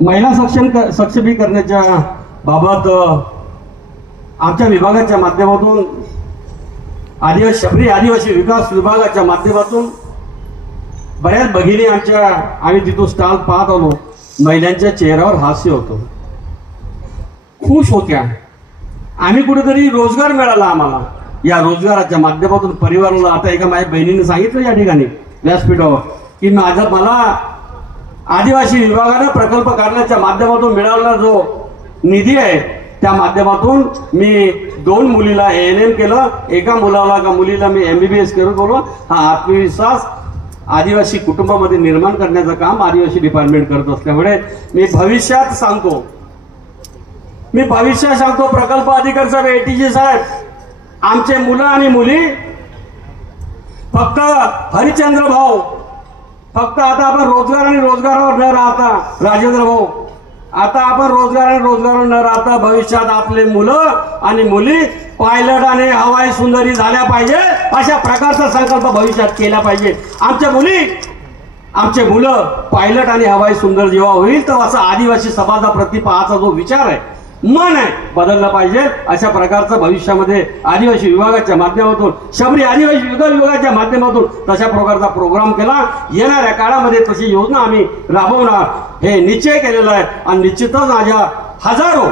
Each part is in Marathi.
महिला सक्षम सक्षमीकरणाच्या बाबत आमच्या विभागाच्या माध्यमातून आदिवासी शबरी आदिवासी विकास विभागाच्या माध्यमातून बऱ्याच भगिनी आमच्या आम्ही तिथून स्टॉल पाहत आलो. महिलांच्या चेहऱ्यावर हास्य होतो. खुश होत्या. आम्ही कुठेतरी रोजगार मिळाला आम्हाला. या रोजगाराच्या माध्यमातून परिवाराला आता एका माझ्या बहिणीने सांगितलं या ठिकाणी व्यासपीठावर की माझा मला आदिवासी विभागानं प्रकल्प काढण्याच्या माध्यमातून मिळालेला जो निधी आहे त्या माध्यमातून मी दोन मुलीला ए एन एम केलं. एका मुलाला का मुलीला मी एम बी बी एस करून बोललो. हा आत्मविश्वास आदिवासी कुटुंबामध्ये निर्माण करण्याचं काम आदिवासी डिपार्टमेंट करत असल्यामुळे मी भविष्यात सांगतो. मी भविष्यात सांगतो प्रकल्प अधिकारी साहेब एटीजी साहेब आमचे मुलं आणि मुली फक्त हरिचंद्र भाऊ फक्त आता आपण रोजगार आणि रोजगारावर न राहता राजेंद्र भाऊ आता आपण रोजगार आणि रोजगारावर न राहता भविष्यात आपले मुलं आणि मुली पायलट आणि हवाई सुंदरी झाल्या पाहिजे अशा प्रकारचा संकल्प भविष्यात केला पाहिजे. आमच्या मुली आमचे मुलं पायलट आणि हवाई सुंदर जेव्हा होईल तर असा आदिवासी समाजाप्रती पाहाचा जो विचार आहे मन आहे. बदलला पाहिजे. अशा प्रकारचं भविष्यामध्ये आदिवासी विभागाच्या माध्यमातून शबरी आदिवासी विकास विभागाच्या माध्यमातून तशा प्रकारचा प्रोग्राम केला. येणाऱ्या काळामध्ये तशी योजना आम्ही राबवणार. हे निश्चय केलेला आहे. आणि निश्चितच माझ्या हजारो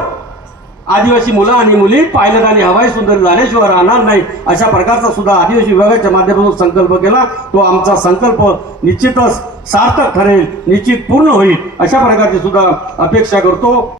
आदिवासी मुलं आणि मुली पायलट आणि हवाई सुंदर झाल्याशिवाय राहणार नाही अशा प्रकारचा सुद्धा आदिवासी विभागाच्या माध्यमातून संकल्प केला. तो आमचा संकल्प निश्चितच सार्थक ठरेल निश्चित पूर्ण होईल अशा प्रकारची सुद्धा अपेक्षा करतो.